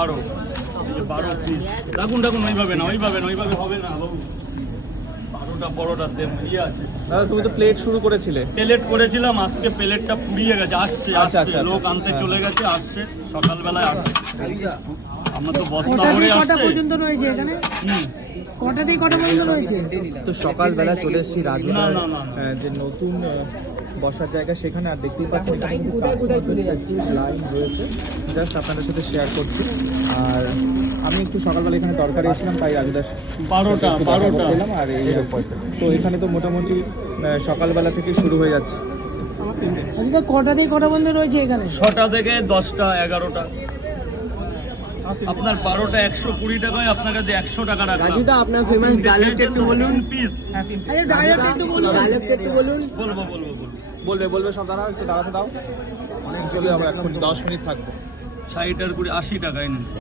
12 piece রাখুন ওইভাবে না ওইভাবে হবে না বাবু। 12টা বড়টার ইয়ে আছে। দাদা তুমি তো প্লেট শুরু করেছিলে। প্লেট করেছিলাম, আজকে প্লেটটা ফুরিয়ে গেছে, আসছে লোক আনতে চলে গেছে, আসছে সকালবেলায় আসছে। আমরা তো বস্তা ভরে আসছে। কটা পর্যন্ত রয়েছে এখানে? কটা থেকে কটা পর্যন্ত রয়েছে? তো সকালবেলা চলে এসেছি রাজুদার যে নতুন বসার জায়গা সেখানে, আর দেখতেই পাচ্ছেন কোথায় চলে যাচ্ছি, লাইন রয়েছে, জাস্ট আপনাদের সাথে শেয়ার করছি। আর আমি একটু সকালবেলা এখানে দরকারে এসেছিলাম, তাই রাজুদার 12টা এলাম। আর এই তো এখানে তো মোটামুটি সকালবেলা থেকে শুরু হয়ে যাচ্ছে। কটা থেকে কটা পর্যন্ত রয়েছে এখানে? 6টা থেকে 10টা 11টা। আপনার 12টা 120 টাকায় আপনার কাছে 100 টাকা রাখলাম। রাজুদা আপনার ফেমাস ডায়লগটা একটু বলুন। পিস আরে ডায়লগটা একটু বলুন। ডায়লগটা একটু বলুন। বলবে সব দাঁড়াও, একটু দাঁড়াতে দাও, অনেক চলে যাবো, এখন 10 মিনিট থাকবো। 60 আর 20 80 টাকায় নেন।